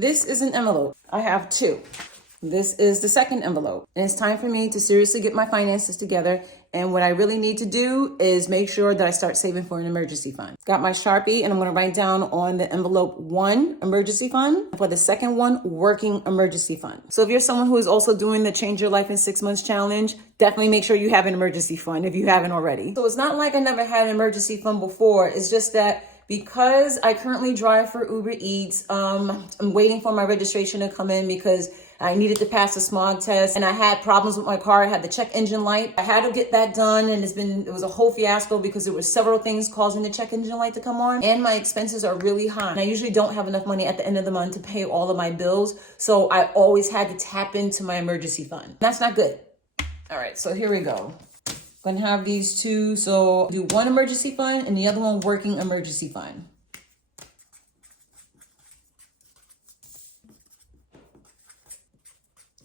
This is an envelope. I have two. This is the second envelope. And it's time for me to seriously get my finances together. And what I really need to do is make sure that I start saving for an emergency fund. Got my Sharpie and I'm gonna write down on the envelope 1, emergency fund. For the second one, working emergency fund. So if you're someone who is also doing the Change Your Life in 6 Months challenge, definitely make sure you have an emergency fund if you haven't already. So it's not like I never had an emergency fund before. It's just that because I currently drive for Uber Eats, I'm waiting for my registration to come in because I needed to pass a smog test and I had problems with my car. I had the check engine light. I had to get that done and it was a whole fiasco because there were several things causing the check engine light to come on and my expenses are really high. And I usually don't have enough money at the end of the month to pay all of my bills. So I always had to tap into my emergency fund. That's not good. All right, so here we go. I'm gonna have these two. So do one emergency fund and the other one working emergency fund.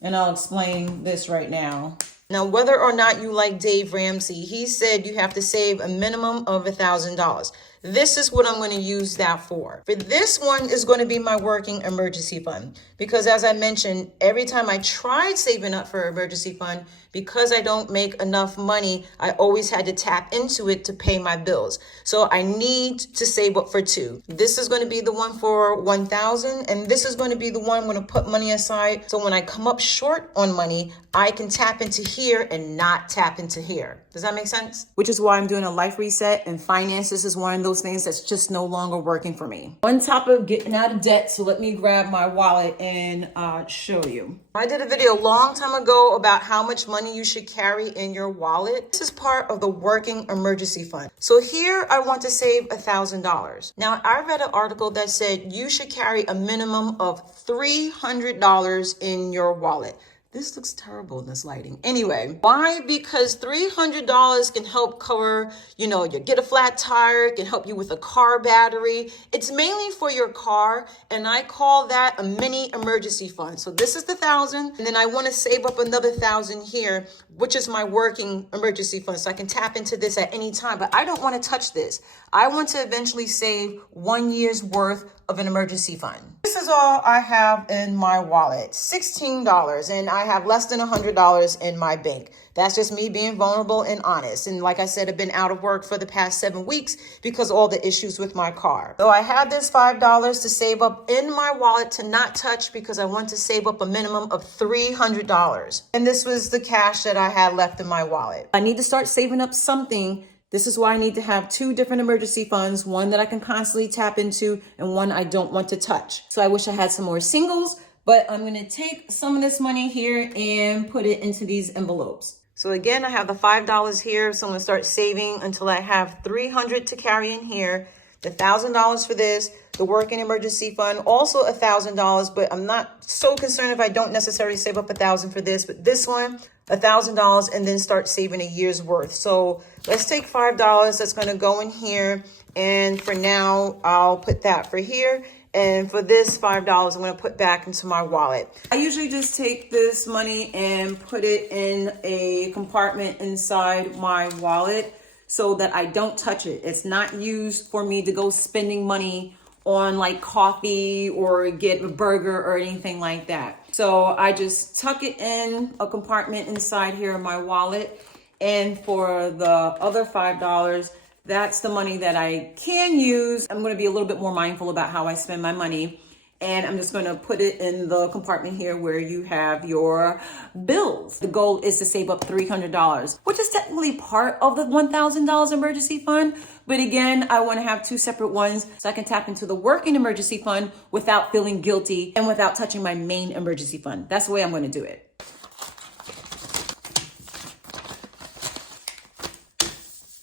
And I'll explain this right now. Now, whether or not you like Dave Ramsey, he said you have to save a minimum of $1,000. This is what I'm going to use that for. For this one is going to be my working emergency fund. Because as I mentioned, every time I tried saving up for an emergency fund, because I don't make enough money, I always had to tap into it to pay my bills. So I need to save up for two. This is going to be the one for $1,000, and this is going to be the one I'm going to put money aside. So when I come up short on money, I can tap into here and not tap into here. Does that make sense? Which is why I'm doing a life reset, and finances is one of those things that's just no longer working for me. On top of getting out of debt, so let me grab my wallet and show you. I did a video a long time ago about how much money you should carry in your wallet. This is part of the working emergency fund. So here I want to save $1,000. Now I read an article that said you should carry a minimum of $300 in your wallet. This looks terrible in this lighting. Anyway, why? Because $300 can help cover, you get a flat tire, it can help you with a car battery. It's mainly for your car, and I call that a mini emergency fund. So this is the 1,000, and then I want to save up another 1,000 here, which is my working emergency fund. So I can tap into this at any time, but I don't want to touch this. I want to eventually save 1 year's worth of an emergency fund. This is all I have in my wallet, $16, and I have less than $100 in my bank. That's just me being vulnerable and honest. And like I said, I've been out of work for the past 7 weeks because of all the issues with my car. So I have this $5 to save up in my wallet to not touch because I want to save up a minimum of $300. And this was the cash that I had left in my wallet. I need to start saving up something. This is why I need to have two different emergency funds, one that I can constantly tap into and one I don't want to touch. So I wish I had some more singles, but I'm going to take some of this money here and put it into these envelopes. So again, I have the $5 here. So I'm going to start saving until I have $300 to carry in here, the $1,000 for this, the working emergency fund, also $1,000, but I'm not so concerned if I don't necessarily save up $1,000 for this, but this one, $1,000, and then start saving a year's worth. So let's take $5 that's going to go in here. And for now, I'll put that for here. And for this $5, I'm going to put back into my wallet. I usually just take this money and put it in a compartment inside my wallet so that I don't touch it. It's not used for me to go spending money on like coffee or get a burger or anything like that. So I just tuck it in a compartment inside here in my wallet. And for the other $5, that's the money that I can use. I'm going to be a little bit more mindful about how I spend my money. And I'm just going to put it in the compartment here where you have your bills. The goal is to save up $300, which is technically part of the $1,000 emergency fund. But again, I want to have two separate ones so I can tap into the working emergency fund without feeling guilty and without touching my main emergency fund. That's the way I'm going to do it.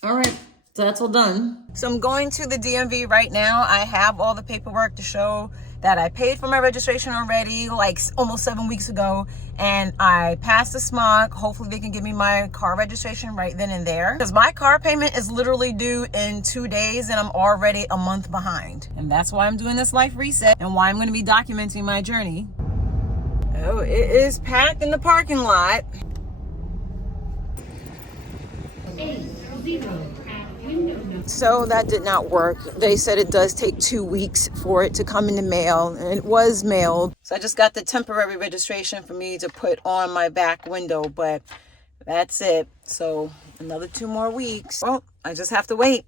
All right. So that's all done. So I'm going to the DMV right now. I have all the paperwork to show that I paid for my registration already, like almost 7 weeks ago, and I passed the smog. Hopefully they can give me my car registration right then and there, because my car payment is literally due in 2 days and I'm already a month behind. And that's why I'm doing this life reset and why I'm going to be documenting my journey. Oh, it is packed in the parking lot. 8-0 at So that did not work. They said it does take 2 weeks for it to come in the mail, and it was mailed. So I just got the temporary registration for me to put on my back window, but that's it. So another 2 more weeks. Well, I just have to wait.